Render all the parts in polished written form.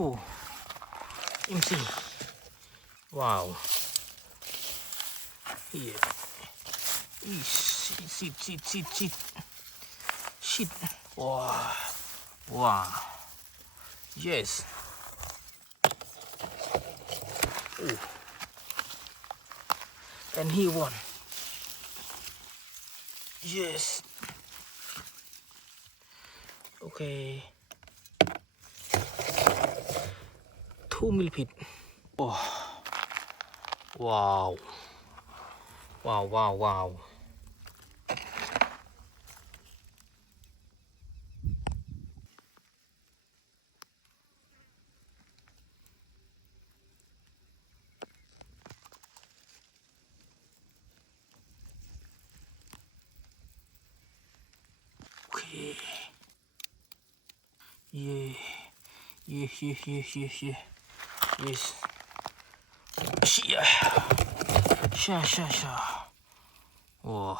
Oh, MC. Wow. Here. Shit. Wow. Wow. Yes. Oh. And he won. Yes. Okay. 2 millipede. Oh. Wow. Wow, wow, wow. Okay. Yeah. Yes. Sha. Oh.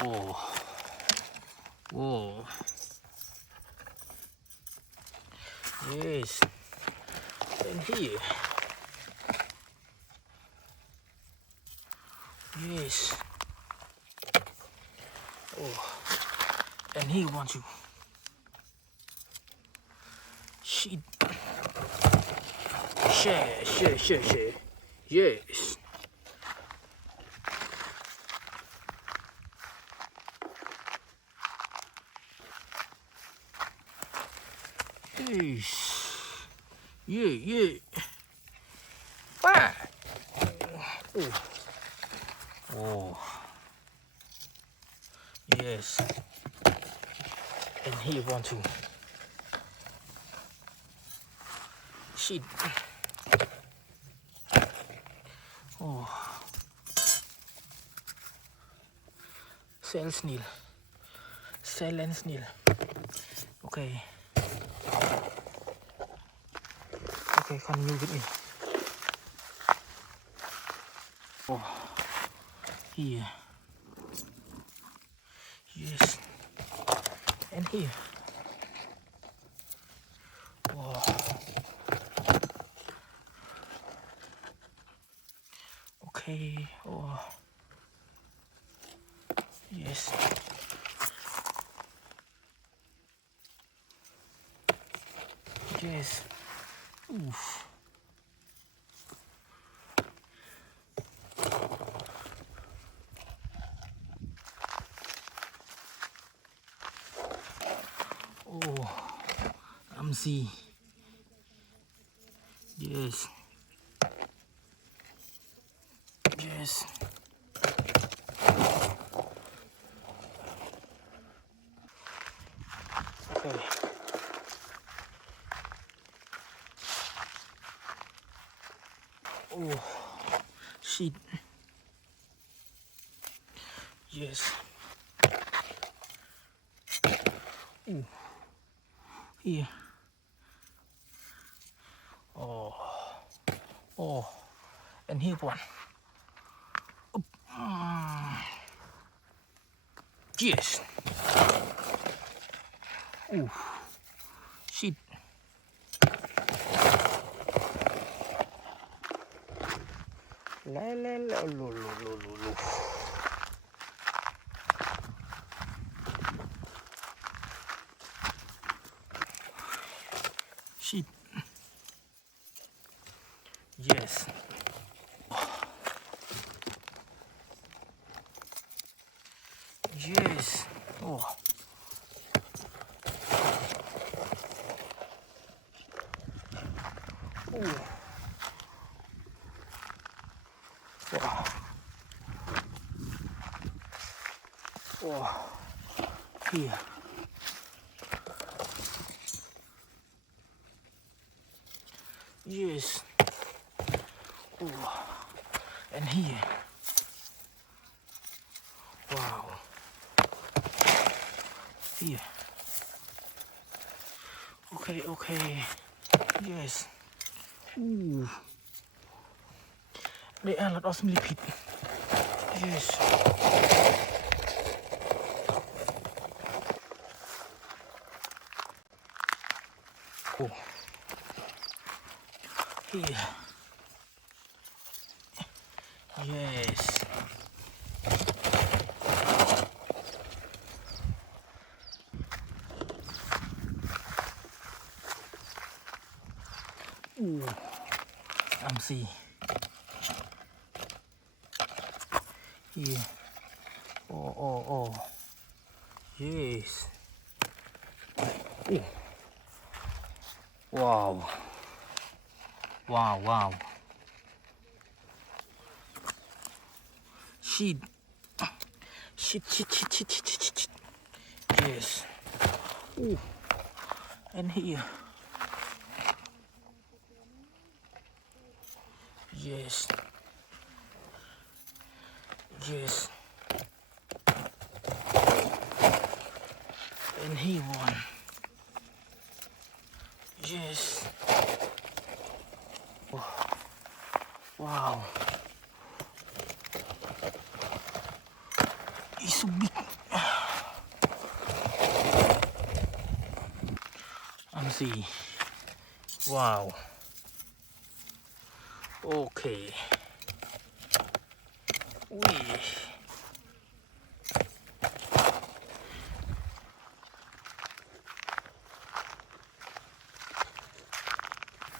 Oh. Whoa. Yes. And here. Yes. Oh. And he wants you. Shit. Share. Yes. Yes. Yeah. Bye. Oh. Oh. Yes. And he wants to. Shit. Oh. Snail. Silent snail. Okay. Okay, come with me. Oh. Here. Yes. And here. Oh. Okay. Oh. Yes. Yes. Oof. Oh. I'm see. Yes. Yes. Okay. Oh. Shit. Yes. Ooh. Here. Oh. Oh. And here one. Yes. Ooh. Shit. Lo. Shit. Yes. Yes. Oh. Oh. Wow. Oh. Here. Yes. Oh. And here. Wow. Here. Okay. Yes. Ooh. There are a lot of millipedes. Yes. Oh. Here. Yes. Ooh. See. Here. Oh. Yes. Ooh. Wow. Shit. Yes. Ooh. And here. Yes. And here one. Yes. Oh. Wow. It's so big. See. Wow. Okay.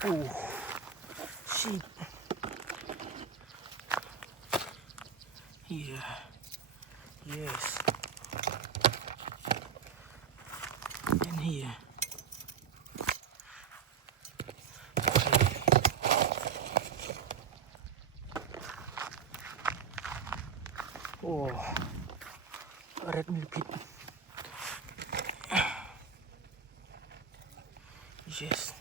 Oh, sheep. Here. Yes. And here. Oh, red millipede. Yes.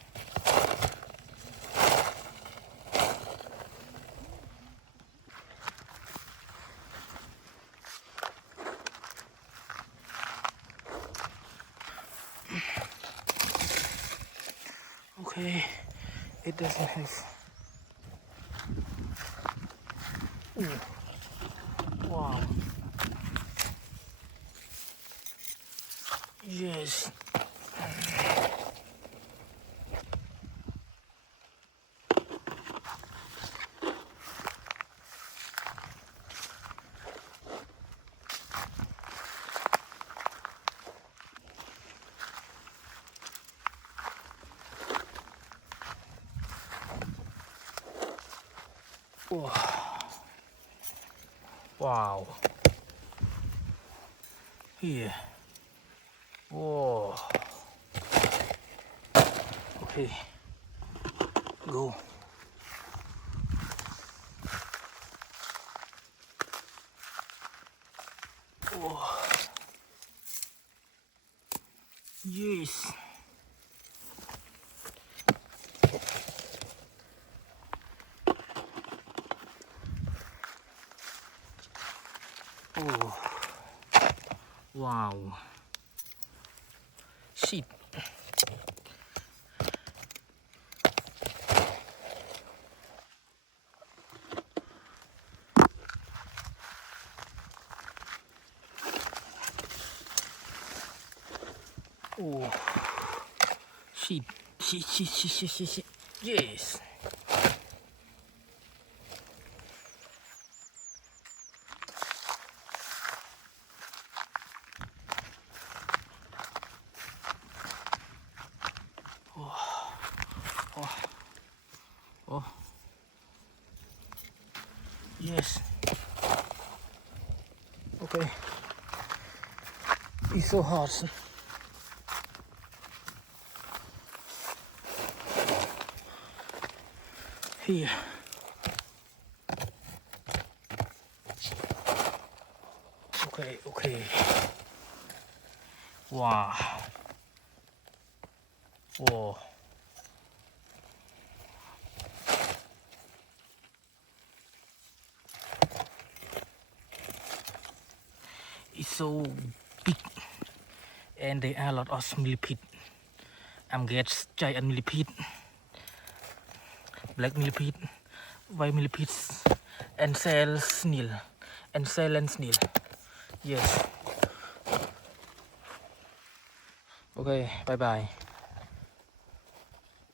Okay, it doesn't have. Ooh. Wow. Yes. Oh. Wow. Here. Whoa. Okay. Go. Oh. Yes. Oh. Wow. Sheep. Oh. Sheep. Sheep. Yes. Oh. Yes. Okay. It's so hard. Here. Okay. Wow. Whoa. It's so big, and there are a lot of millipede. Get giant millipede, black millipede, white millipedes, and sell snail and sell and snail. Yes. Okay, bye bye.